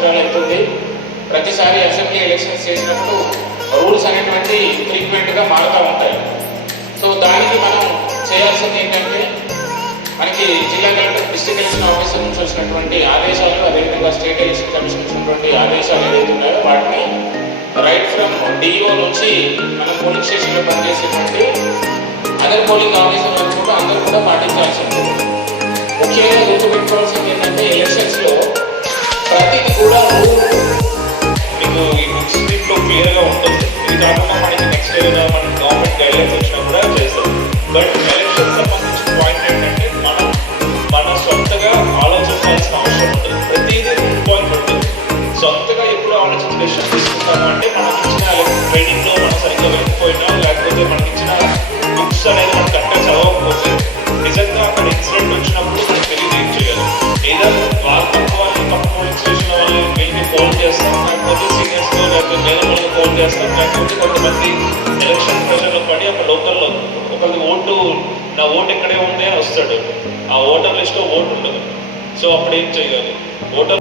సంవత్సరాలు అవుతుంది. ప్రతిసారి అసెంబ్లీ ఎలక్షన్స్ చేసినప్పుడు రూల్స్ అనేటువంటి ఫ్రీక్వెంట్గా మారుతూ ఉంటాయి. సో దానికి మనం చేయాల్సింది ఏంటంటే మనకి జిల్లా కలెక్టర్, డిస్ట్రిక్ట్ ఎలక్షన్ ఆఫీసర్ నుంచి వచ్చినటువంటి ఆదేశాలు, అదేవిధంగా స్టేట్ ఎలక్షన్ కమిషన్ నుంచి ఉన్నటువంటి ఆదేశాలు ఏదైతే ఉన్నాయో వాటిని రైట్ ఫ్రమ్ డిఓ నుంచి మనం పోలింగ్ స్టేషన్లో పనిచేసేటువంటి అదర్ పోలింగ్ ఆఫీసర్ వరకు కూడా అందరూ కూడా పాటించాల్సి ఉంటుంది. ముఖ్యంగా గుర్తుపెట్టుకోవాల్సింది ఏంటంటే ఎలక్షన్స్లో ప్రతిదీ కూడా మీకు ఈ బుక్ స్క్రీన్లో క్లియర్గా ఉంటుంది. ఇది కాకుండా మనకి నెక్స్ట్ ఏదైనా మన గవర్నమెంట్ గైడ్లైన్స్ వచ్చినా కూడా చేస్తాం. బట్ ఎలక్షన్ సంబంధించిన పాయింట్ ఏంటంటే మన సొంతగా ఆలోచించాల్సిన అవసరం ఉంటుంది. ప్రతిదీ పాయింట్ ఉంటుంది. సొంతగా ఎప్పుడు ఆలోచించి డెసిషన్ తీసుకుంటాము అంటే మనకి ఇచ్చిన ట్రైనింగ్లో మనం సరిగ్గా వెళ్ళిపోయినా, లేకపోతే మనకి ఇచ్చిన బుక్స్ అనేది మనం కరెక్ట్గా చదవకపోతే నిజంగా అక్కడ ఇన్సిడెంట్ వచ్చినప్పుడు మనకు తెలియదు ఏం చేయాలి. ఏదో వాళ్ళ తక్కువ పోలింగ్ స్టేషన్ వాళ్ళని వెళ్ళి ఫోన్ చేస్తాం, లేకపోతే సీనియర్స్లో లేకపోతే మేనమల్ని ఫోన్ చేస్తాం, లేకపోతే కొంతమంది ఎలక్షన్ ప్రెషర్లో పడి అక్కడ లోకల్లో ఒకరికి ఓటు, నా ఓటు ఎక్కడే ఉంది అని వస్తాడు. ఆ ఓటర్ లిస్ట్లో ఓటు ఉండదు. సో అప్పుడు ఏం చేయాలి? ఓటర్